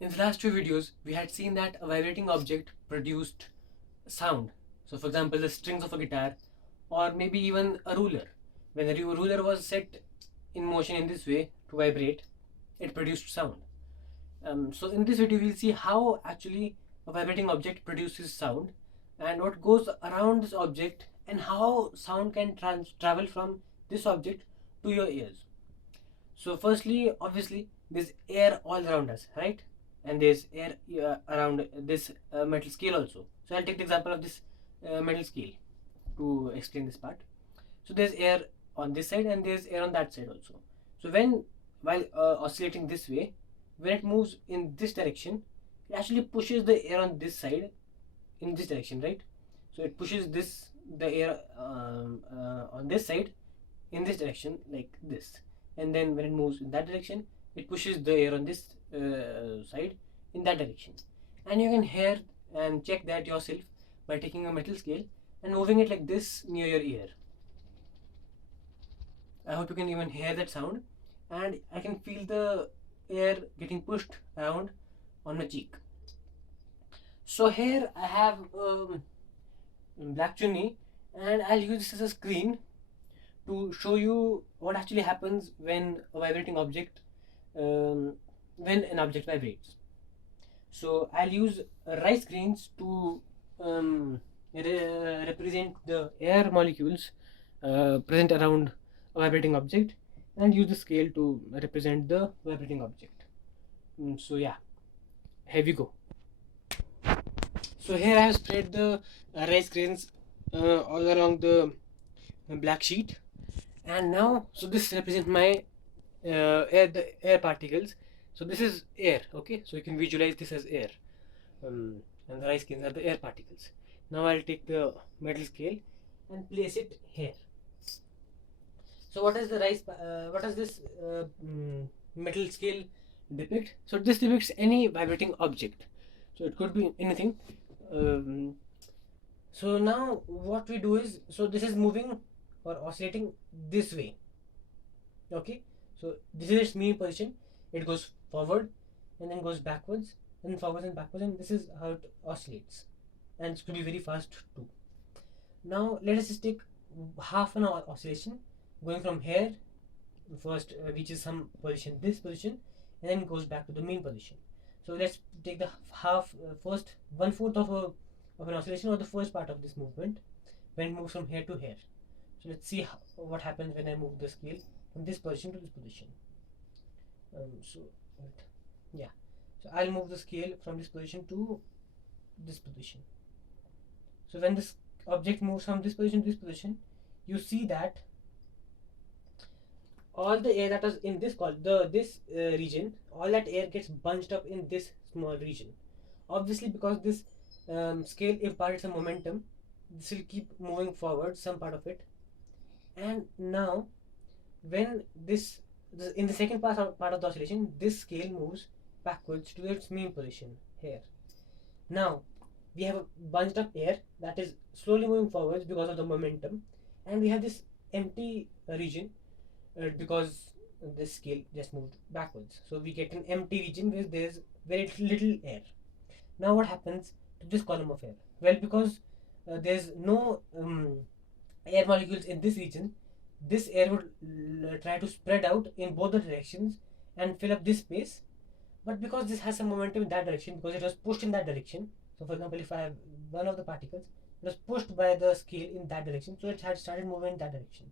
In the last two videos, we had seen that a vibrating object produced sound. So, for example, the strings of a guitar, or maybe even a ruler. When a ruler was set in motion in this way to vibrate, it produced sound. So, in this video, we'll see how actually a vibrating object produces sound and what goes around this object and how sound can travel from this object to your ears. So, firstly, obviously, there's air all around us, right? And there's air around this metal scale also. So, I'll take the example of this metal scale to explain this part. So, there's air on this side and there's air on that side also. So, while oscillating this way, when it moves in this direction, it actually pushes the air on this side in this direction, right? So, it pushes the air on this side in this direction like this, and then when it moves in that direction, it pushes the air on this side in that direction. And you can hear and check that yourself by taking a metal scale and moving it like this near your ear. I hope you can even hear that sound, and I can feel the air getting pushed around on my cheek. So here I have black chunni, and I'll use this as a screen to show you what actually happens when a vibrating object, when an object vibrates. So I'll use rice grains to represent the air molecules present around a vibrating object, and use the scale to represent the vibrating object. So yeah, here we go. So here I have spread the rice grains all along the black sheet, and now so this represents my the air particles. So this is air, okay? So you can visualize this as air, and the rice grains are the air particles. Now I'll take the metal scale and place it here. So what is the what does this metal scale depict? So this depicts any vibrating object. So it could be anything. So now what we do is, so this is moving or oscillating this way. Okay, so this is its mean position. It goes forward and then goes backwards and forwards and backwards, and this is how it oscillates, and it could be very fast too. Now let us just take half an oscillation going from here. First reaches some position, this position, and then goes back to the mean position. So let's take the first 1/4 of an oscillation, or the first part of this movement when it moves from here to here. So let's see what happens when I move the scale from this position to this position. Yeah, so I'll move the scale from this position to this position. So when this object moves from this position to this position, you see that all the air that is in this region, all that air gets bunched up in this small region. Obviously, because this scale imparts a momentum, this will keep moving forward, some part of it. And now when this in the second part of the oscillation, this scale moves backwards to its mean position here. Now we have a bunched up air that is slowly moving forwards because of the momentum, and we have this empty region because this scale just moved backwards. So we get an empty region where there's very little air. Now what happens to this column of air? Well, because there's no air molecules in this region, this air would try to spread out in both the directions and fill up this space. But because this has some momentum in that direction, because it was pushed in that direction, so for example, if I have one of the particles, it was pushed by the scale in that direction, so it had started moving in that direction.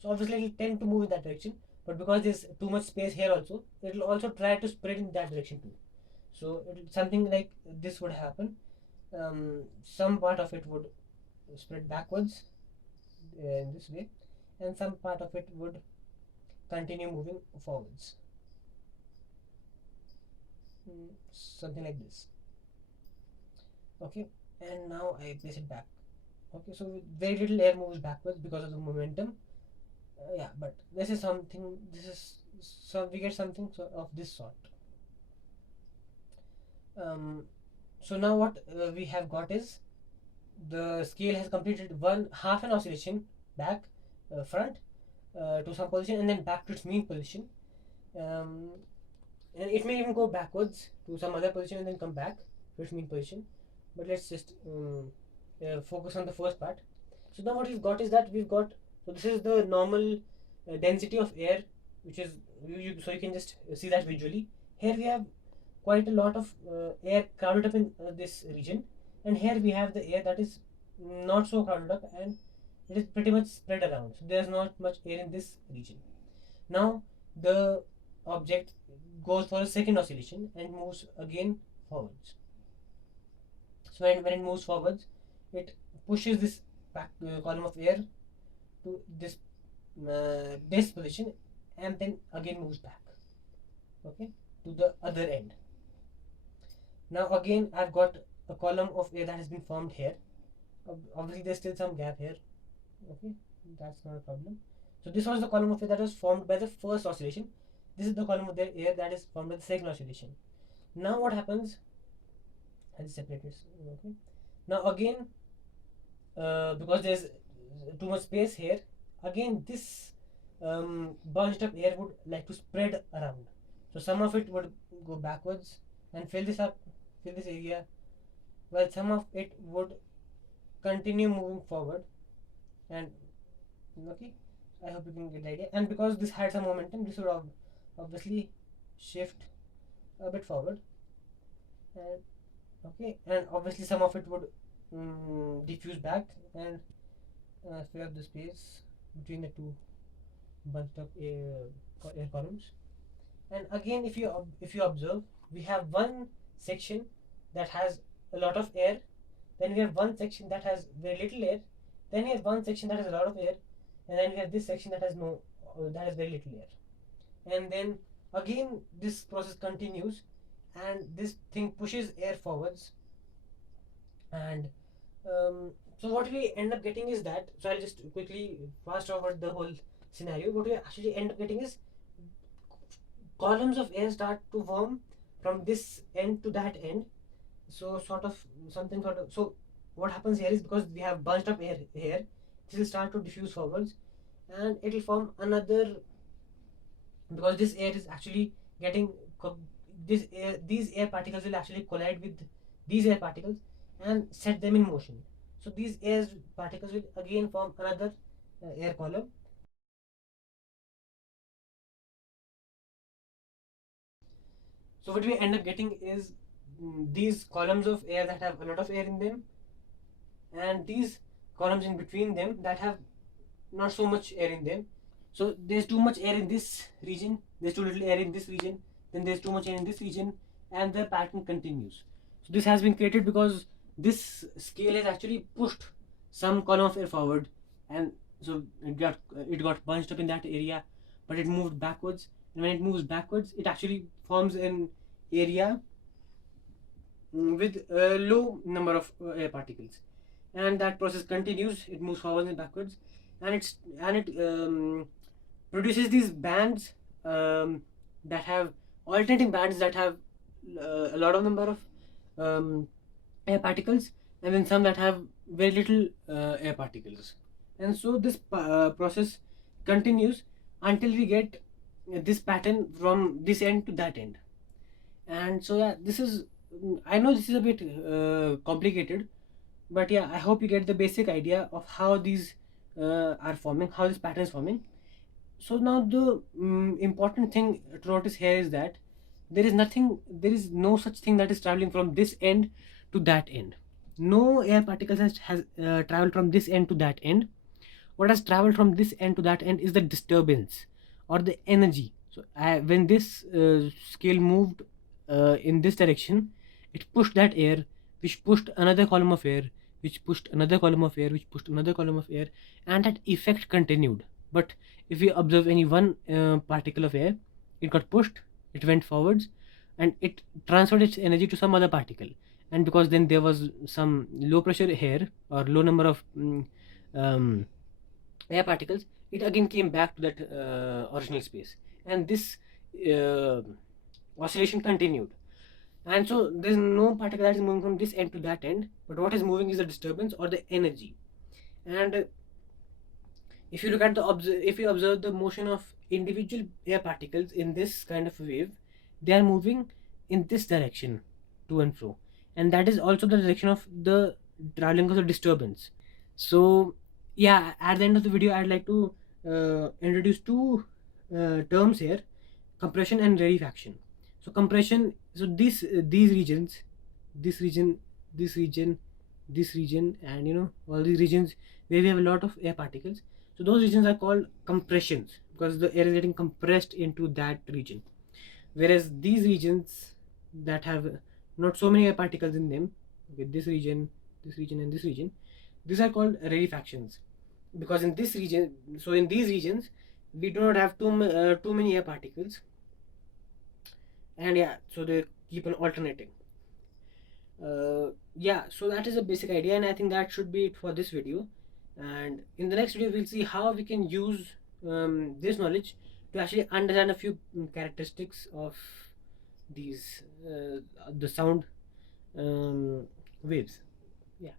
So obviously it will tend to move in that direction, but because there's too much space here also, it will also try to spread in that direction too. So something like this would happen. Some part of it would spread backwards in this way, and some part of it would continue moving forwards. Something like this. Okay, and now I place it back. Okay, so very little air moves backwards because of the momentum. Yeah, but this is something. So we get something of this sort. So now what we have got is the scale has completed half an oscillation back, front to some position, and then back to its mean position. and it may even go backwards to some other position and then come back to its mean position. But let's just focus on the first part. So now what we've got is that we've got, so this is the normal density of air, which is so you can just see that visually. Here we have quite a lot of air crowded up in this region, and here we have the air that is not so crowded up and it is pretty much spread around. So there's not much air in this region. Now the object goes for a second oscillation and moves again forwards. So when it moves forwards, it pushes this back column of air to this position and then again moves back, okay, to the other end. Now again I've got a column of air that has been formed here. Obviously there's still some gap here, okay, that's not a problem. So this was the column of air that was formed by the first oscillation. This is the column of air that is formed by the second oscillation. Now what happens, I'll separate it, okay. Now again because there's too much space here, again this bunched up air would like to spread around. So some of it would go backwards and fill this area, while some of it would continue moving forward. And okay, I hope you can get the idea. And because this had some momentum, this would obviously shift a bit forward, and okay, and obviously some of it would diffuse back and fill up the space between the two bunched up air columns. And again, if you observe, we have one section that has a lot of air, then we have one section that has very little air, then we have one section that has a lot of air, and then we have this section that has very little air. And then again this process continues, and this thing pushes air forwards. And so what we end up getting is that, so I'll just quickly fast forward the whole scenario. What we actually end up getting is columns of air start to form from this end to that end. So so what happens here is, because we have bunched up air here, this will start to diffuse forwards and it will form another, because this air is actually getting these air particles will actually collide with these air particles and set them in motion. So these air particles will again form another air column. So what we end up getting is these columns of air that have a lot of air in them, and these columns in between them that have not so much air in them. So there's too much air in this region, there's too little air in this region, then there's too much air in this region, and the pattern continues. So this has been created because this scale has actually pushed some column of air forward, and so it got bunched up in that area, but it moved backwards, and when it moves backwards, it actually forms an area with a low number of air particles, and that process continues. It moves forwards and backwards, and it produces these bands that have alternating bands that have a lot of number of air particles, and then some that have very little air particles. And so this process continues until we get this pattern from this end to that end. And so yeah, this is, I know this is a bit complicated, but yeah, I hope you get the basic idea of how these are forming, how this pattern is forming. So now the important thing to notice here is that there is no such thing that is traveling from this end to that end. No air particles has traveled from this end to that end. What has traveled from this end to that end is the disturbance or the energy. So when this scale moved in this direction, it pushed that air, which pushed another column of air, which pushed another column of air, which pushed another column of air, and that effect continued. But if we observe any one particle of air, it got pushed, it went forwards, and it transferred its energy to some other particle. And because then there was some low pressure air or low number of air particles, it again came back to that original space, and this uh, oscillation continued. And so there's no particle that is moving from this end to that end, but what is moving is the disturbance or the energy. And if you look at if you observe the motion of individual air particles in this kind of wave, they are moving in this direction to and fro, and that is also the direction of the traveling of the disturbance. So yeah, at the end of the video, I'd like to introduce two terms here: compression and rarefaction. So compression, so these regions, this region, this region, this region, and all these regions where we have a lot of air particles, so those regions are called compressions because the air is getting compressed into that region. Whereas these regions that have not so many air particles in them, okay, this region and this region, these are called rarefactions, because in this region, so in these regions, we do not have too many air particles, and yeah, so they keep on alternating. Yeah, so that is a basic idea, and I think that should be it for this video. And in the next video, we'll see how we can use this knowledge to actually understand a few characteristics of these the sound waves. Yeah.